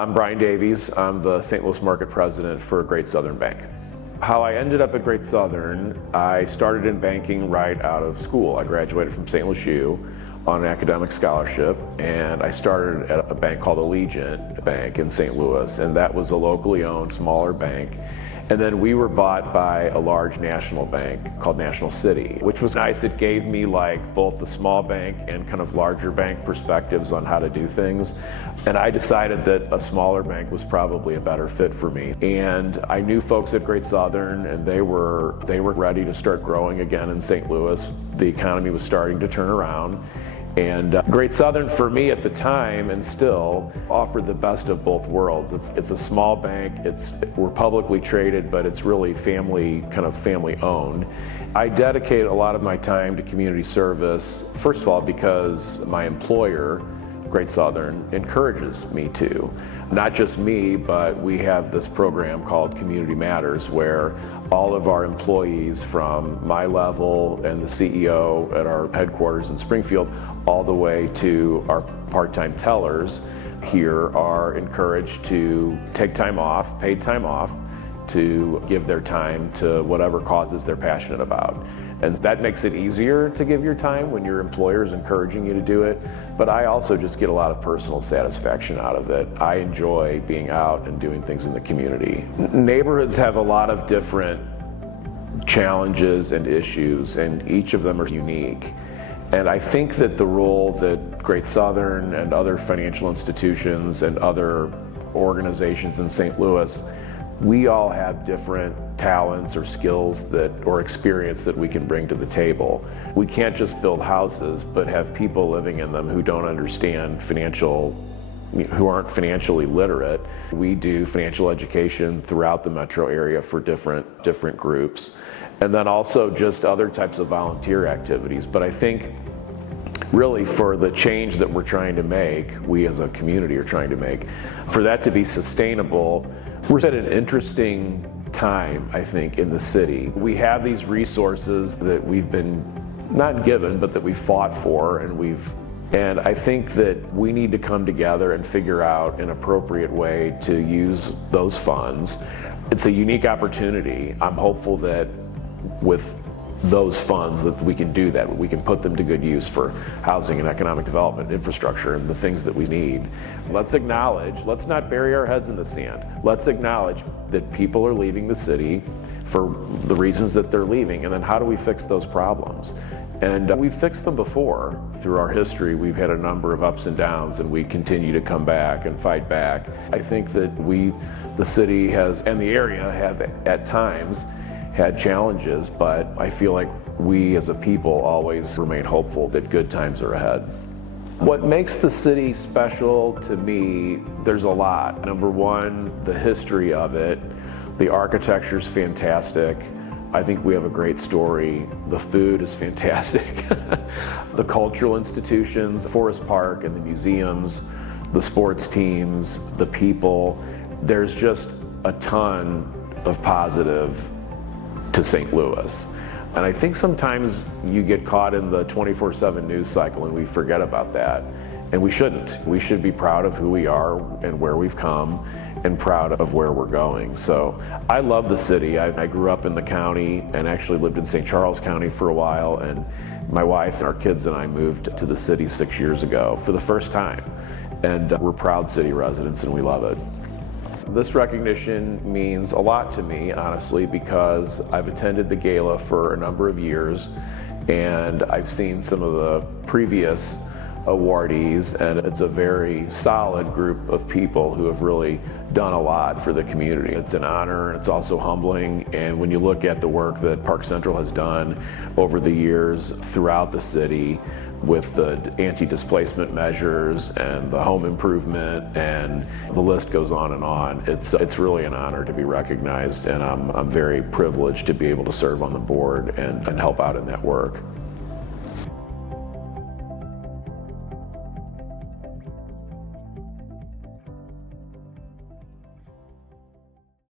I'm Brian Davies. I'm the St. Louis Market President for Great Southern Bank. How I ended up at Great Southern, I started in banking right out of school. I graduated from St. Louis U on an academic scholarship, and I started at a bank called Allegiant Bank in St. Louis, and that was a locally owned, smaller bank. And then we were bought by a large national bank called National City, which was nice. It gave me like both the small bank and kind of larger bank perspectives on how to do things. And I decided that a smaller bank was probably a better fit for me. And I knew folks at Great Southern, and they were ready to start growing again in St. Louis. The economy was starting to turn around. And Great Southern, for me at the time and still, offered the best of both worlds. It's a small bank, we're publicly traded, but it's really family owned. I dedicate a lot of my time to community service, first of all because my employer, Great Southern, encourages me to. Not just me, but we have this program called Community Matters where all of our employees from my level and the CEO at our headquarters in Springfield all the way to our part-time tellers here are encouraged to take time off, paid time off, to give their time to whatever causes they're passionate about. And that makes it easier to give your time when your employer is encouraging you to do it. But I also just get a lot of personal satisfaction out of it. I enjoy being out and doing things in the community. Neighborhoods have a lot of different challenges and issues, and each of them are unique. And I think that the role that Great Southern and other financial institutions and other organizations in St. Louis, we all have different talents or skills or experience that we can bring to the table. We can't just build houses, but have people living in them who don't understand who aren't financially literate. We do financial education throughout the metro area for different groups. And then also just other types of volunteer activities. But I think really for the change that we're trying to make, we as a community are trying to make, for that to be sustainable, we're at an interesting time, I think, in the city. We have these resources that we've been not given, but that we fought for, and I think that we need to come together and figure out an appropriate way to use those funds. It's a unique opportunity. I'm hopeful that with those funds that we can do that. We can put them to good use for housing and economic development, infrastructure, and the things that we need. Let's not bury our heads in the sand. Let's acknowledge that people are leaving the city for the reasons that they're leaving, and then how do we fix those problems? And we've fixed them before. Through our history, we've had a number of ups and downs, and we continue to come back and fight back. I think that the city and the area have at times had challenges, but I feel like we as a people always remain hopeful that good times are ahead. What makes the city special to me, there's a lot. Number one, the history of it. The architecture's fantastic. I think we have a great story. The food is fantastic. The cultural institutions, Forest Park and the museums, the sports teams, the people, there's just a ton of positive to St. Louis. And I think sometimes you get caught in the 24/7 news cycle and we forget about that. And we shouldn't. We should be proud of who we are and where we've come and proud of where we're going. So I love the city. I grew up in the county and actually lived in St. Charles County for a while, and my wife and our kids and I moved to the city 6 years ago for the first time. And we're proud city residents and we love it. This recognition means a lot to me, honestly, because I've attended the gala for a number of years and I've seen some of the previous awardees, and it's a very solid group of people who have really done a lot for the community. It's an honor, and it's also humbling, and when you look at the work that Park Central has done over the years throughout the city with the anti-displacement measures and the home improvement, and the list goes on and on. It's really an honor to be recognized, and I'm very privileged to be able to serve on the board and help out in that work.